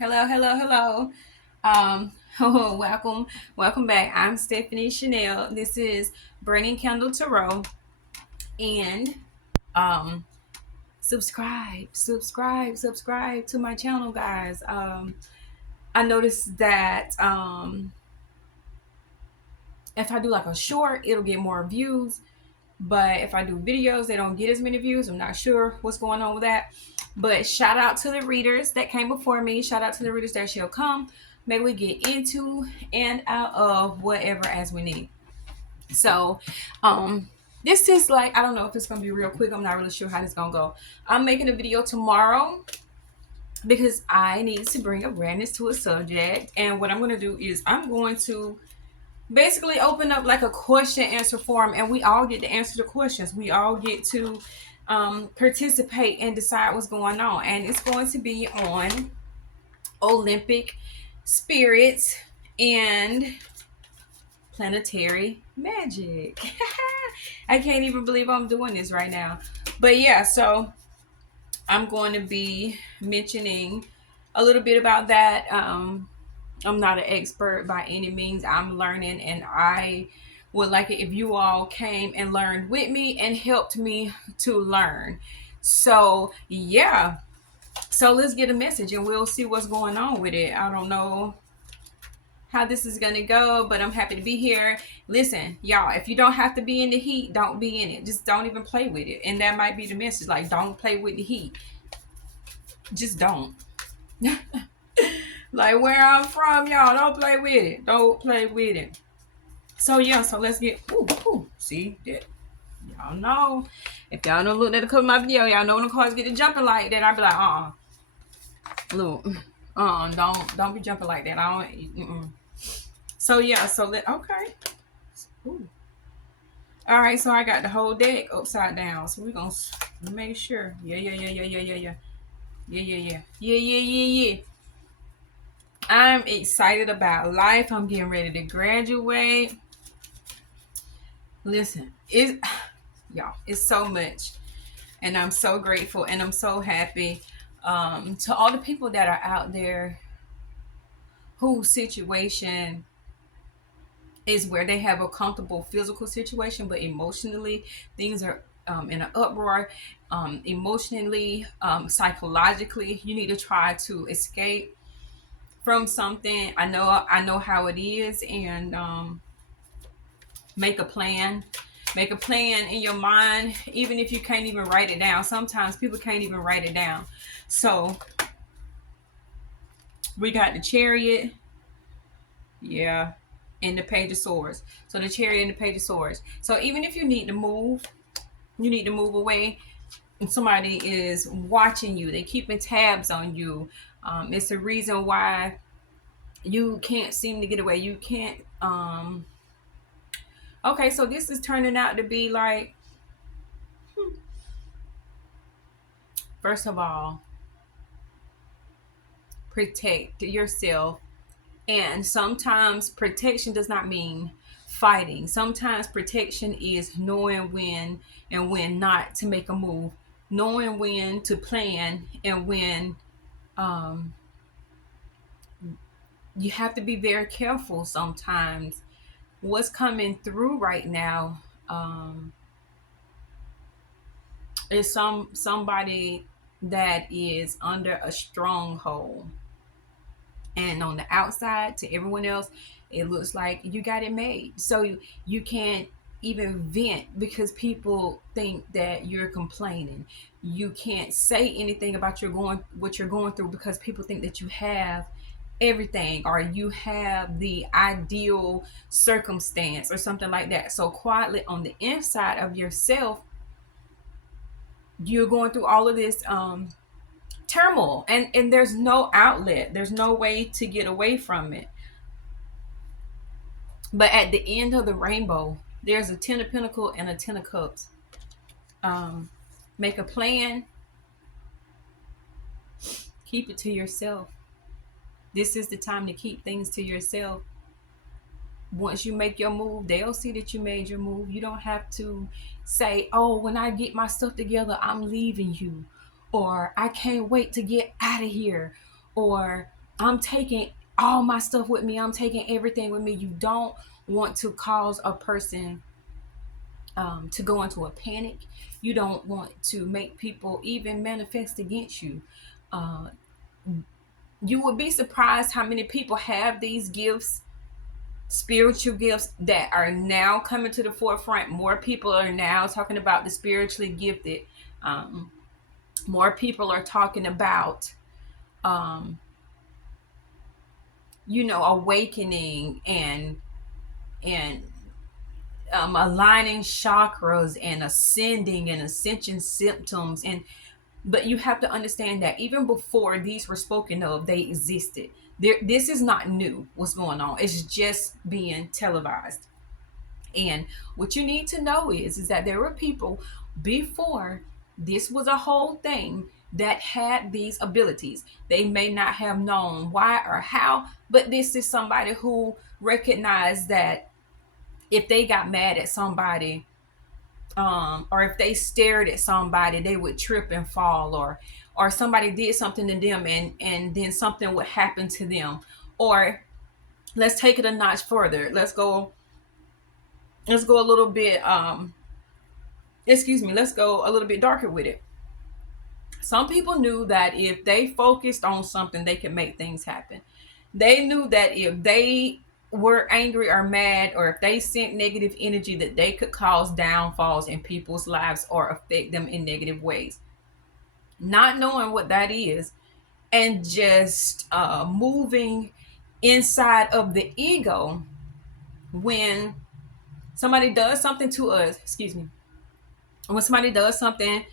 Hello, hello, hello. Um, welcome back. I'm Stephanie Chanel. This is Burning Candle Tarot, and um, subscribe to my channel, guys. I noticed that if I do like a short, it'll get more views. But if I do videos, they don't get as many views. I'm not sure what's going on with that. But shout out to the readers that came before me. Shout out to the readers that shall come. May we get into and out of whatever as we need. So, this is like, I don't know if it's gonna be real quick. I'm not really sure how this gonna go. I'm making a video tomorrow because I need to bring awareness to a subject. And what I'm gonna do is I'm going to basically open up like a question answer forum, and we all get to answer the questions. We all get to participate and decide what's going on, and it's going to be on Olympic spirits and planetary magic. I can't even believe I'm doing this right now, but yeah, so I'm going to be mentioning a little bit about that. I'm not an expert by any means. I'm learning, and I would like it if you all came and learned with me and helped me to learn. So, yeah. So, let's get a message and we'll see what's going on with it. I don't know how this is going to go, but I'm happy to be here. Listen, y'all, if you don't have to be in the heat, don't be in it. Just don't even play with it. And that might be the message, like, don't play with the heat. Just don't. Like where I'm from, y'all, don't play with it. Don't play with it. So yeah, so let's get see that. Y'all know. If y'all don't look at the cover of my video, y'all know when the cars get to jumping like that, I'd be like, look, don't be jumping like that. I don't. So yeah, so let okay. Ooh. All right, so I got the whole deck upside down. So we're gonna make sure. Yeah. I'm excited about life. I'm getting ready to graduate. Listen, y'all, it's so much, and I'm so grateful, and I'm so happy to all the people that are out there whose situation is where they have a comfortable physical situation, but emotionally things are in an uproar. Emotionally, psychologically, you need to try to escape from something. I know how it is, and make a plan. Make a plan in your mind, even if you can't even write it down. Sometimes people can't even write it down. So we got the Chariot, yeah, and the Page of Swords. So the Chariot and the Page of Swords. So even if you need to move, you need to move away, and somebody is watching you. They keeping tabs on you. It's the reason why you can't seem to get away. You can't. Okay, so this is turning out to be like, first of all, protect yourself. And sometimes protection does not mean fighting. Sometimes protection is knowing when and when not to make a move, knowing when to plan and when um, you have to be very careful sometimes. What's coming through right now is somebody that is under a stronghold, and on the outside to everyone else it looks like you got it made, so you can't even vent because people think that you're complaining. You can't say anything about what you're going through because people think that you have everything or you have the ideal circumstance or something like that. So quietly on the inside of yourself, you're going through all of this turmoil, and there's no outlet, there's no way to get away from it. But at the end of the rainbow, there's a 10 of Pentacles and a 10 of Cups. Make a plan, keep it to yourself. This is the time to keep things to yourself. Once you make your move, they'll see that you made your move. You don't have to say, oh, when I get my stuff together, I'm leaving you, or I can't wait to get out of here, or I'm taking all my stuff with me. I'm taking everything with me. You don't want to cause a person to go into a panic. You don't want to make people even manifest against you. Uh, you would be surprised how many people have these gifts, spiritual gifts, that are now coming to the forefront. More people are now talking about the spiritually gifted. Um, More people are talking about, um, awakening and aligning chakras and ascending and ascension symptoms. But you have to understand that even before these were spoken of, they existed. This is not new. What's going on? It's just being televised. And what you need to know is that there were people before this was a whole thing that had these abilities. They may not have known why or how, but this is somebody who recognized that if they got mad at somebody, or if they stared at somebody, they would trip and fall, or somebody did something to them, and then something would happen to them. Or let's take it a notch further. Let's go a little bit, let's go a little bit darker with it. Some people knew that if they focused on something, they could make things happen. They knew that if they were angry or mad, or if they sent negative energy, that they could cause downfalls in people's lives or affect them in negative ways. Not knowing what that is, and just moving inside of the ego. When somebody does something to us, when somebody does something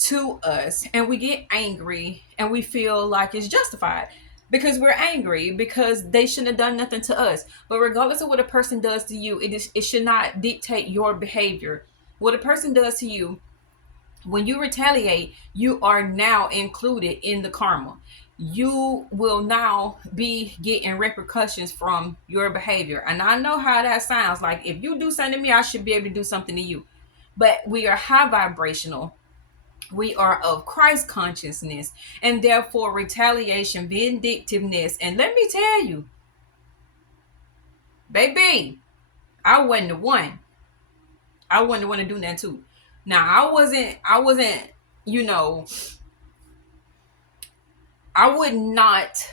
to us and we get angry and we feel like it's justified because we're angry because they shouldn't have done nothing to us. But regardless of what a person does to you, it should not dictate your behavior. What a person does to you, when you retaliate, you are now included in the karma. You will now be getting repercussions from your behavior. And I know how that sounds. Like, if you do something to me, I should be able to do something to you. But we are high vibrational. We are of Christ consciousness, and therefore retaliation, vindictiveness. And let me tell you, baby, I wasn't the one. I wasn't the one to do that too. Now, I wasn't, you know, I would not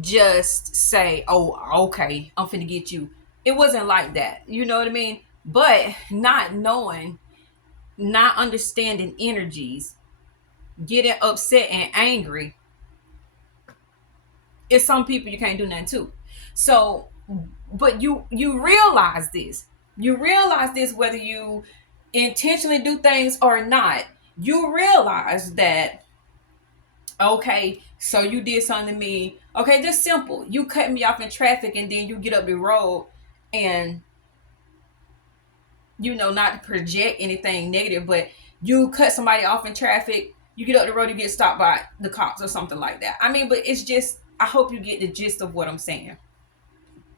just say, oh, okay, I'm finna get you. It wasn't like that. You know what I mean? But not knowing, not understanding energies, getting upset and angry, it's some people you can't do nothing to. So, but you realize this. You realize this whether you intentionally do things or not. You realize that, okay, so you did something to me. Okay, just simple. You cut me off in traffic and then you get up the road and, not to project anything negative, but you cut somebody off in traffic, you get up the road, you get stopped by the cops or something like that. I mean, but it's just, I hope you get the gist of what I'm saying.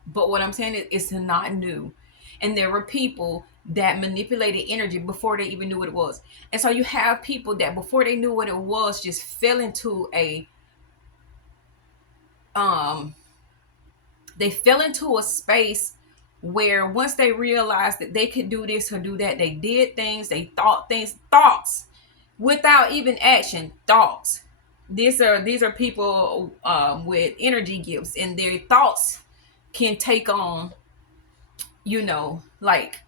But what I'm saying is, it's not new. And there were people that manipulated energy before they even knew what it was. And so you have people that before they knew what it was just fell into um they fell into a space where once they realized that they could do this or do that, they did things, they thoughts without even action, thoughts. These are people with energy gifts, and their thoughts can take on, like,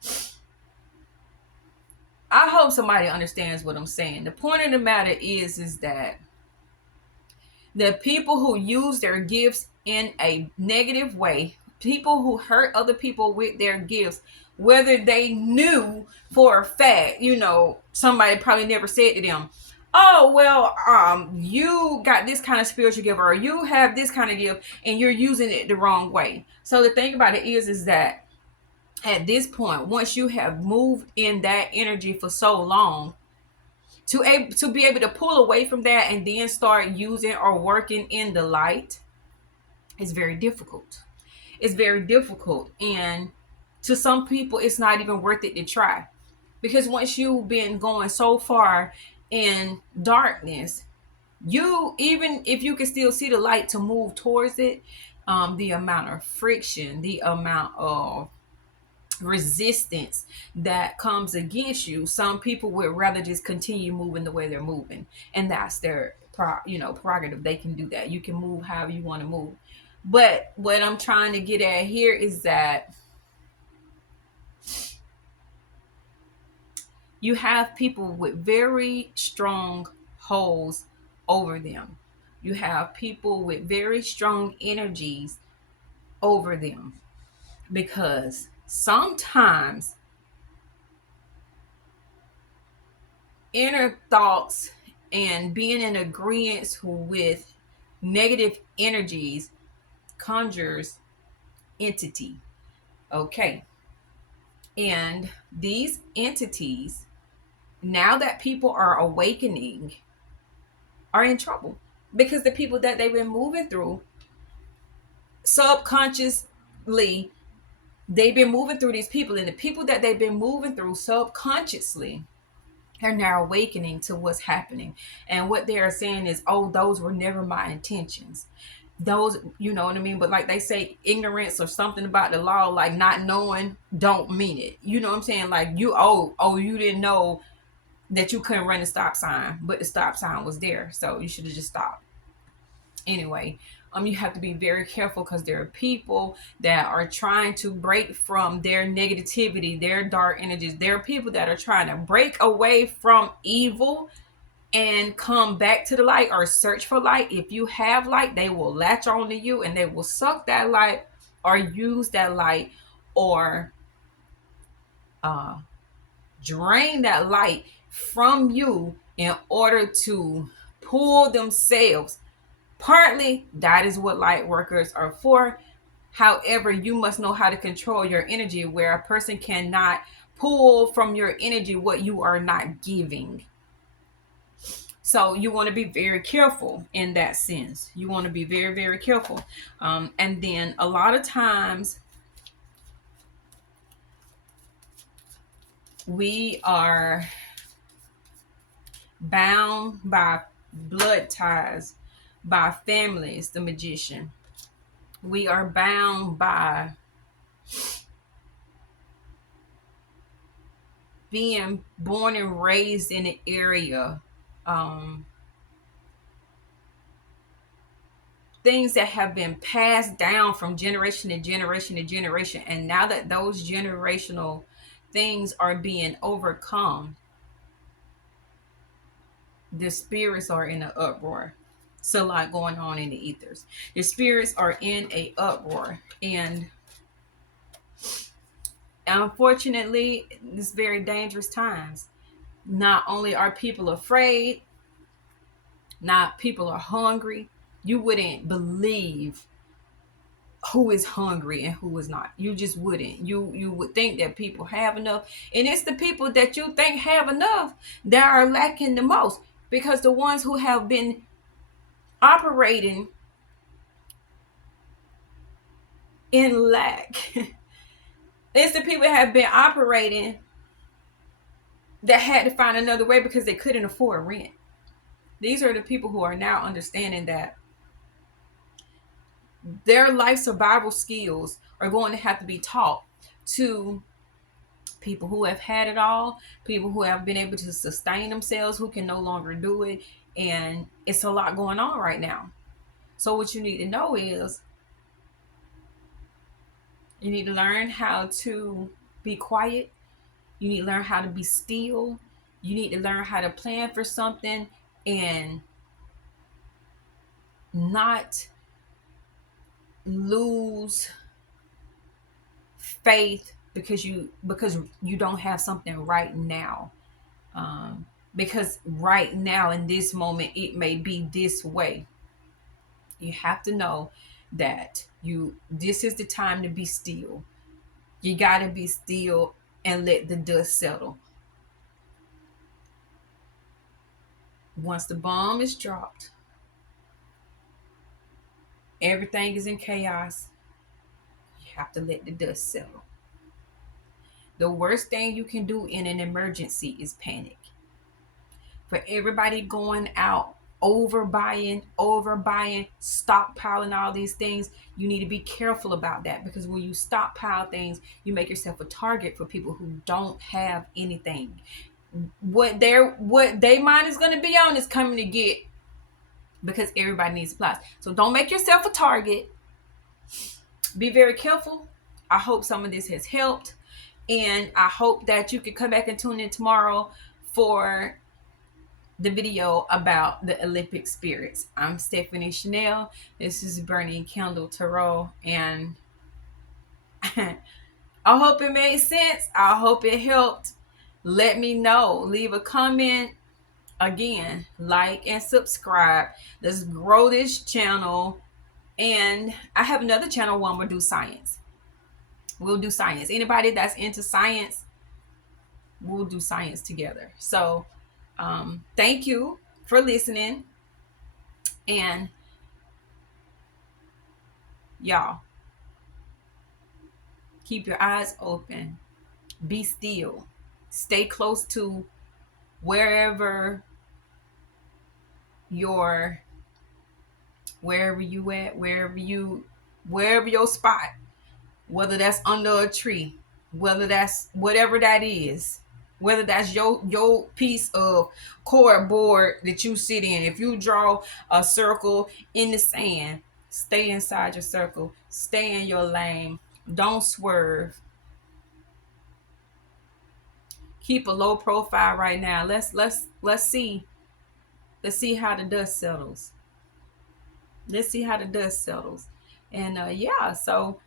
I hope somebody understands what I'm saying. The point of the matter is that the people who use their gifts in a negative way, people who hurt other people with their gifts, whether they knew for a fact, somebody probably never said to them, oh, well, you got this kind of spiritual gift, or you have this kind of gift and you're using it the wrong way. So the thing about it is that at this point, once you have moved in that energy for so long, to be able to pull away from that and then start using or working in the light is very difficult. It's very difficult. And to some people, it's not even worth it to try. Because once you've been going so far in darkness, You, even if you can still see the light to move towards it, the amount of friction, the amount of resistance that comes against you, some people would rather just continue moving the way they're moving, and that's their prerogative. They can do that. You can move however you want to move. But what I'm trying to get at here is that you have people with very strong holds over them. You have people with very strong energies over them, because sometimes inner thoughts and being in agreement with negative energies conjures entity. Okay. And these entities, now that people are awakening, are in trouble, because the people that they've been moving through subconsciously, they've been moving through these people, and the people that they've been moving through subconsciously are now awakening to what's happening. And what they are saying is, oh, those were never my intentions. Those, you know what I mean? But like they say, ignorance or something about the law, like not knowing don't mean it. You know what I'm saying? Like you, you didn't know that you couldn't run a stop sign, but the stop sign was there. So you should have just stopped. Anyway, you have to be very careful, because there are people that are trying to break from their negativity, their dark energies. There are people that are trying to break away from evil and come back to the light, or search for light. If you have light, they will latch on to you, and they will suck that light, or use that light, or uh, drain that light from you in order to pull themselves. Partly, that is what light workers are for. However, you must know how to control your energy, where a person cannot pull from your energy what you are not giving. So you want to be very careful in that sense. You want to be very, very careful. And then a lot of times we are bound by blood ties, by families, the magician. We are bound by being born and raised in an area, um, things that have been passed down from generation to generation to generation. And now that those generational things are being overcome, the spirits are in an uproar. It's a lot going on in the ethers. The spirits are in a uproar, and unfortunately, it's very dangerous times. Not only are people afraid, not people are hungry. You wouldn't believe who is hungry and who is not. You just wouldn't. You would think that people have enough, and it's the people that you think have enough that are lacking the most, because the ones who have been operating in lack it's the people that have been operating that had to find another way because they couldn't afford rent. These are the people who are now understanding that their life survival skills are going to have to be taught to people who have had it all, people who have been able to sustain themselves, who can no longer do it. And it's a lot going on right now. So what you need to know is you need to learn how to be quiet. You need to learn how to be still. You need to learn how to plan for something and not lose faith because you don't have something right now. Because right now in this moment it may be this way. You have to know that this is the time to be still. You got to be still and let the dust settle. Once the bomb is dropped, everything is in chaos. You have to let the dust settle. The worst thing you can do in an emergency is panic. For everybody going out overbuying, stockpiling all these things. You need to be careful about that, because when you stockpile things, you make yourself a target for people who don't have anything. What their mind is going to be on is coming to get, because everybody needs supplies. So don't make yourself a target. Be very careful. I hope some of this has helped, and I hope that you can come back and tune in tomorrow for the video about the Olympic spirits. I'm Stephanie Chanel. This is Burning Candle Tarot, and I hope it made sense. I hope it helped. Let me know. Leave a comment. Again, like and subscribe. Let's grow this channel. And I have another channel where I'm gonna do science. We'll do science. Anybody that's into science, we'll do science together. So thank you for listening. And y'all, keep your eyes open. Be still. Stay close to wherever you at, wherever your spot, whether that's under a tree, whether that's whatever that is, whether that's your piece of cardboard that you sit in. If you draw a circle in the sand, stay inside your circle, stay in your lane, don't swerve. Keep a low profile right now. Let's see how the dust settles. Let's see how the dust settles. And yeah, so